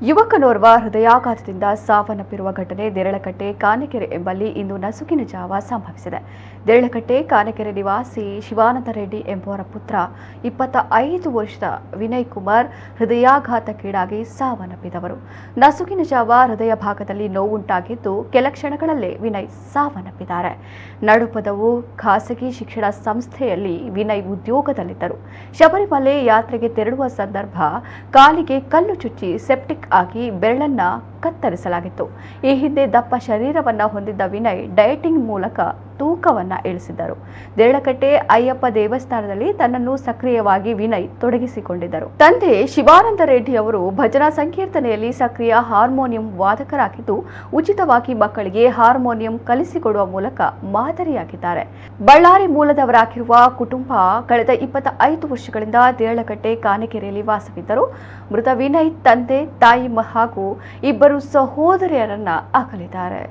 ಯುವಕನೋರ್ವ ಹೃದಯಾಘಾತದಿಂದ ಸಾವನ್ನಪ್ಪಿರುವ ಘಟನೆ ದೇರಳಕಟ್ಟೆ ಕಾನೆಕೆರೆ ಎಂಬಲ್ಲಿ ಇಂದು ನಸುಕಿನ ಜಾವ ಸಂಭವಿಸಿದೆ. ದೇರಳಕಟ್ಟೆ ಕಾನೆಕೆರೆ ನಿವಾಸಿ ಶಿವಾನಂದ ರೆಡ್ಡಿ ಎಂಬುವರ ಪುತ್ರ 25 ವರ್ಷದ ವಿನಯ್ ಕುಮಾರ್ ಹೃದಯಾಘಾತಕ್ಕೀಡಾಗಿ ಸಾವನ್ನಪ್ಪಿದವರು. ನಸುಕಿನ ಜಾವ ಹೃದಯ ಭಾಗದಲ್ಲಿ ನೋವುಂಟಾಗಿದ್ದು ಕೆಲ ಕ್ಷಣಗಳಲ್ಲೇ ವಿನಯ್ ಸಾವನ್ನಪ್ಪಿದ್ದಾರೆ. ನಡುಪದವು ಖಾಸಗಿ ಶಿಕ್ಷಣ ಸಂಸ್ಥೆಯಲ್ಲಿ ವಿನಯ್ ಉದ್ಯೋಗದಲ್ಲಿದ್ದರು. ಶಬರಿಮಲೆ ಯಾತ್ರೆಗೆ ತೆರಳುವ ಸಂದರ್ಭ ಕಾಲಿಗೆ ಕಲ್ಲು ಚುಚ್ಚಿ ಸೆಪ್ಟಿಕ್ ಆಗಿ ಬೆರಳನ್ನ ಕತ್ತರಿಸಲಾಗಿತ್ತು. ಈ ಹಿಂದೆ ದಪ್ಪ ಶರೀರವನ್ನ ಹೊಂದಿದ್ದ ವಿನಯ್ ಡಯಟಿಂಗ್ ಮೂಲಕ ತೂಕವನ್ನ ಇಳಿಸಿದ್ದರು. ದೇರಳಕಟ್ಟೆ ಅಯ್ಯಪ್ಪ ದೇವಸ್ಥಾನದಲ್ಲಿ ತನ್ನನ್ನು ಸಕ್ರಿಯವಾಗಿ ವಿನಯ್ ತೊಡಗಿಸಿಕೊಂಡಿದ್ದರು. ತಂದೆ ಶಿವಾನಂದ ರೆಡ್ಡಿ ಅವರು ಭಜನಾ ಸಂಕೀರ್ತನೆಯಲ್ಲಿ ಸಕ್ರಿಯ ಹಾರ್ಮೋನಿಯಂ ವಾದಕರಾಗಿದ್ದು ಉಚಿತವಾಗಿ ಮಕ್ಕಳಿಗೆ ಹಾರ್ಮೋನಿಯಂ ಕಲಿಸಿಕೊಡುವ ಮೂಲಕ ಮಾದರಿಯಾಗಿದ್ದಾರೆ. ಬಳ್ಳಾರಿ ಮೂಲದವರಾಗಿರುವ ಕುಟುಂಬ ಕಳೆದ 25 ವರ್ಷಗಳಿಂದ ದೇರಳಕಟ್ಟೆ ಕಾನೆಕೆರೆಯಲ್ಲಿ ವಾಸವಿದ್ದರು. ಮೃತ ವಿನಯ್ ತಂದೆ ತಾಯಿ ಹಾಗೂ ಇಬ್ಬರು ಸಹೋದರಿಯರನ್ನ ಅಗಲಿದ್ದಾರೆ.